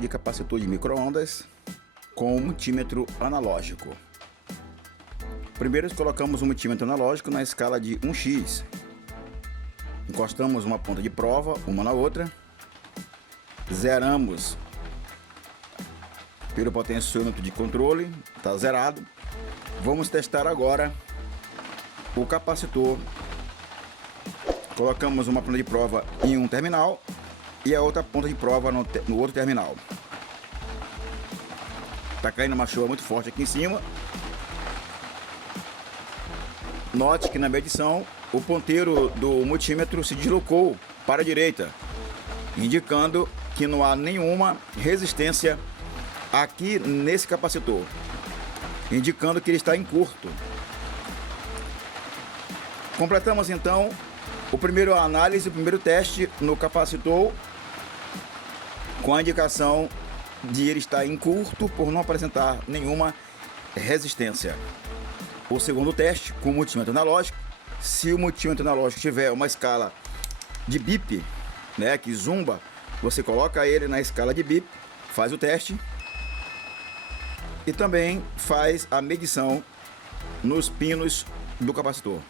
teste de capacitor de micro-ondas com o multímetro analógico. Primeiro colocamos o multímetro analógico na escala de 1x. Encostamos uma ponta de prova uma na outra. Zeramos pelo potenciômetro de controle, está zerado. Vamos testar agora o capacitor. Colocamos uma ponta de prova em um terminal e a outra ponta de prova no outro terminal. Tá caindo uma chuva muito forte aqui em cima. Note que na medição o ponteiro do multímetro se deslocou para a direita, indicando que não há nenhuma resistência aqui nesse capacitor, indicando que ele está em curto. Completamos então o primeiro análise, o primeiro teste no capacitor com a indicação de ele estar em curto por não apresentar nenhuma resistência. O segundo teste com o multímetro analógico, se o multímetro analógico tiver uma escala de bip, né, que zumba, você coloca ele na escala de bip, faz o teste e também faz a medição nos pinos do capacitor.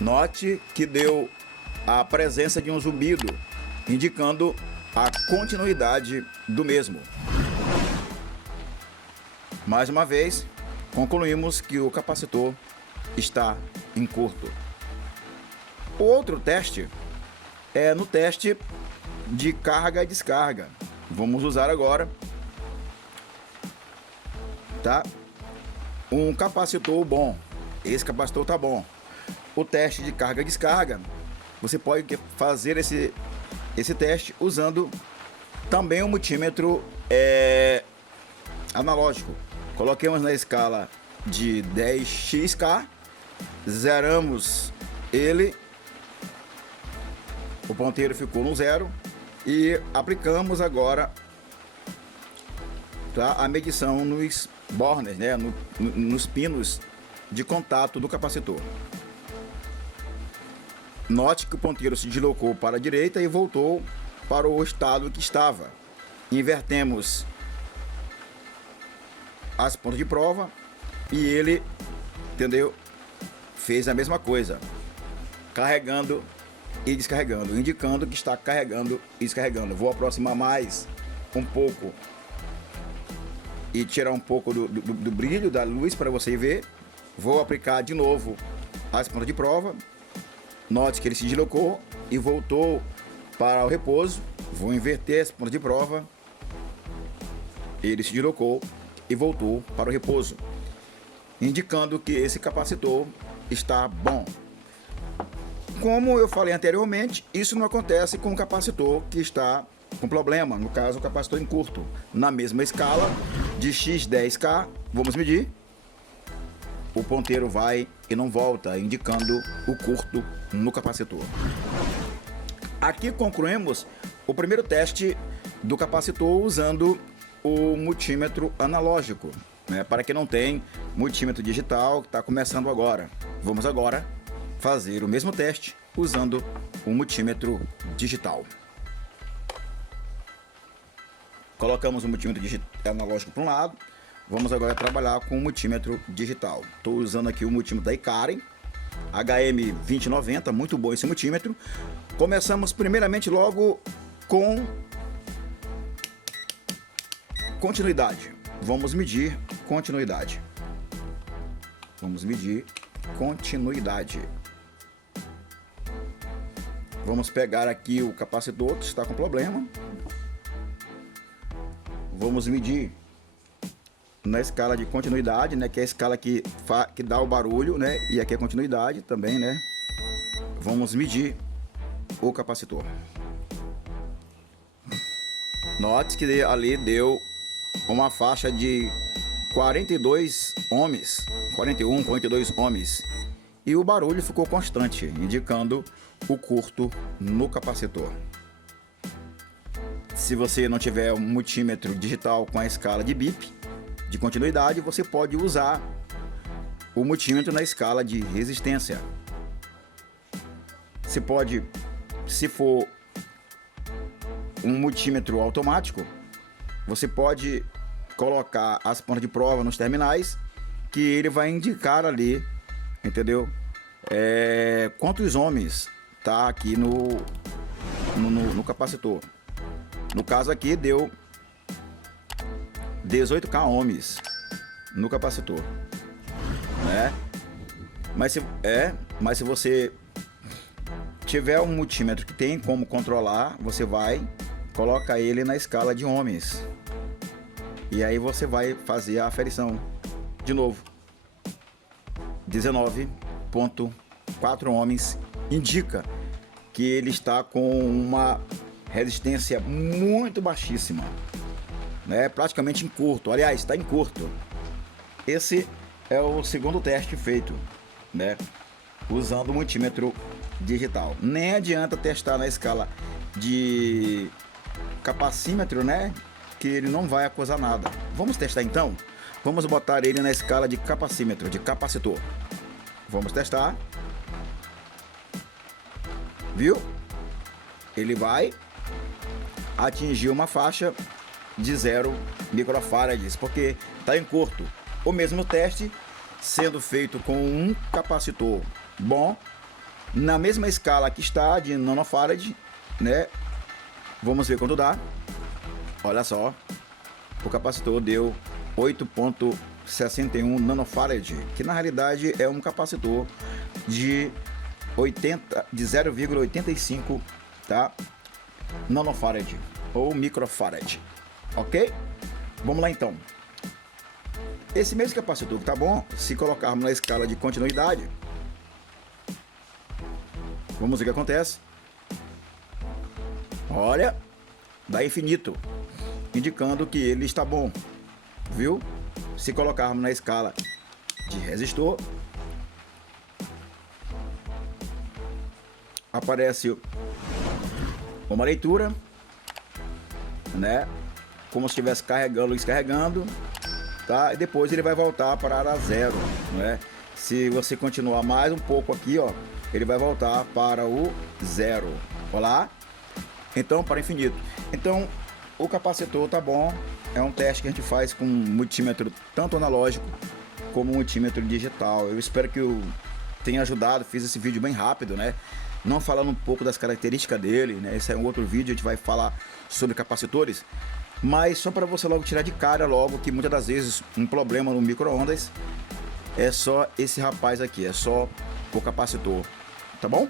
Note que deu a presença de um zumbido, indicando a continuidade do mesmo. Mais uma vez, concluímos que o capacitor está em curto. O outro teste é no teste de carga e descarga. Vamos usar agora, tá? Um capacitor bom. Esse capacitor tá bom. O teste de carga e descarga, você pode fazer esse teste usando também o multímetro analógico. Coloquemos na escala de 10xK, zeramos ele, o ponteiro ficou no zero e aplicamos agora, tá, a medição nos burners, né, nos pinos de contato do capacitor. Note que o ponteiro se deslocou para a direita e voltou para o estado que estava. Invertemos as pontas de prova e ele, entendeu? Fez a mesma coisa, carregando e descarregando, indicando que está carregando e descarregando. Vou aproximar mais um pouco e tirar um pouco do brilho da luz para você ver. Vou aplicar de novo as pontas de prova. Note que ele se deslocou e voltou para o repouso. Vou inverter as pontas de prova. Ele se deslocou e voltou para o repouso, indicando que esse capacitor está bom. Como eu falei anteriormente, isso não acontece com o capacitor que está com problema, no caso o capacitor em curto. Na mesma escala de x10k, vamos medir. O ponteiro vai e não volta, indicando o curto no capacitor. Aqui concluímos o primeiro teste do capacitor usando o multímetro analógico, né? Para quem não tem multímetro digital, que está começando agora. Vamos agora fazer o mesmo teste usando o multímetro digital. Colocamos o multímetro analógico para um lado. Vamos agora trabalhar com o multímetro digital. Estou usando aqui o multímetro da Icaren HM2090, muito bom esse multímetro. Começamos primeiramente logo com continuidade. Vamos medir continuidade. Vamos medir continuidade. Vamos pegar aqui o capacitor que está com problema. Vamos medir na escala de continuidade, né, que é a escala que dá o barulho, né, e aqui é continuidade também, né. Vamos medir o capacitor. Note que ali deu uma faixa de 42 ohms, 41, 42 ohms, e o barulho ficou constante, indicando o curto no capacitor. Se você não tiver um multímetro digital com a escala de bip, de continuidade, você pode usar o multímetro na escala de resistência. Você pode, se for um multímetro automático, você pode colocar as pontas de prova nos terminais, que ele vai indicar ali, entendeu? Quantos ohms tá aqui no capacitor. No caso aqui deu 18k ohms no capacitor, né? Mas se você tiver um multímetro que tem como controlar, você vai colocar ele na escala de ohms e aí você vai fazer a aferição de novo. 19.4 ohms indica que ele está com uma resistência muito baixíssima, né? Praticamente em curto. Aliás, está em curto. Esse é o segundo teste feito, né? Usando o multímetro digital. Nem adianta testar na escala de capacímetro, né? Que ele não vai acusar nada. Vamos testar então? Vamos botar ele na escala de capacímetro, de capacitor. Vamos testar. Viu? Ele vai atingir uma faixa de 0 microfarads, porque está em curto. O mesmo teste sendo feito com um capacitor bom, na mesma escala que está de nanofarad, né? Vamos ver quanto dá. Olha só, o capacitor deu 8.61 nanofarad, que na realidade é um capacitor de 0,85, tá? Nanofarad ou microfarad, ok? Vamos lá então. Esse mesmo capacitor que tá bom, se colocarmos na escala de continuidade, vamos ver o que acontece. Olha, dá infinito, indicando que ele está bom, viu? Se colocarmos na escala de resistor, aparece uma leitura, né? Como se estivesse carregando e descarregando, tá? E depois ele vai voltar para zero, né? Se você continuar mais um pouco aqui, ó, ele vai voltar para o zero. Olha lá. Então, para infinito. Então, o capacitor tá bom. É um teste que a gente faz com multímetro tanto analógico como multímetro digital. Eu espero que eu tenha ajudado. Fiz esse vídeo bem rápido, né? Não falando um pouco das características dele, né? Esse é um outro vídeo, a gente vai falar sobre capacitores. Mas só para você logo tirar de cara logo que muitas das vezes um problema no micro-ondas é só esse rapaz aqui, é só o capacitor, tá bom?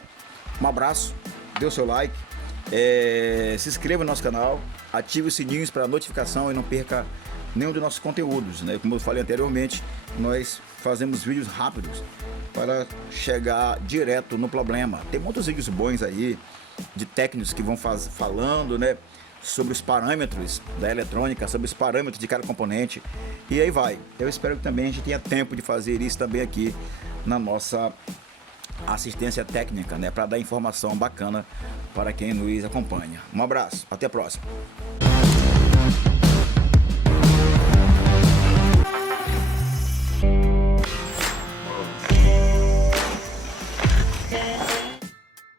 Um abraço, dê o seu like, se inscreva no nosso canal, ative os sininhos para notificação e não perca nenhum dos nossos conteúdos, né? Como eu falei anteriormente, nós fazemos vídeos rápidos para chegar direto no problema. Tem muitos vídeos bons aí de técnicos que vão falando, né, sobre os parâmetros da eletrônica, sobre os parâmetros de cada componente, e aí vai. Eu espero que também a gente tenha tempo de fazer isso também aqui na nossa assistência técnica, né, para dar informação bacana para quem nos acompanha. Um abraço, até a próxima.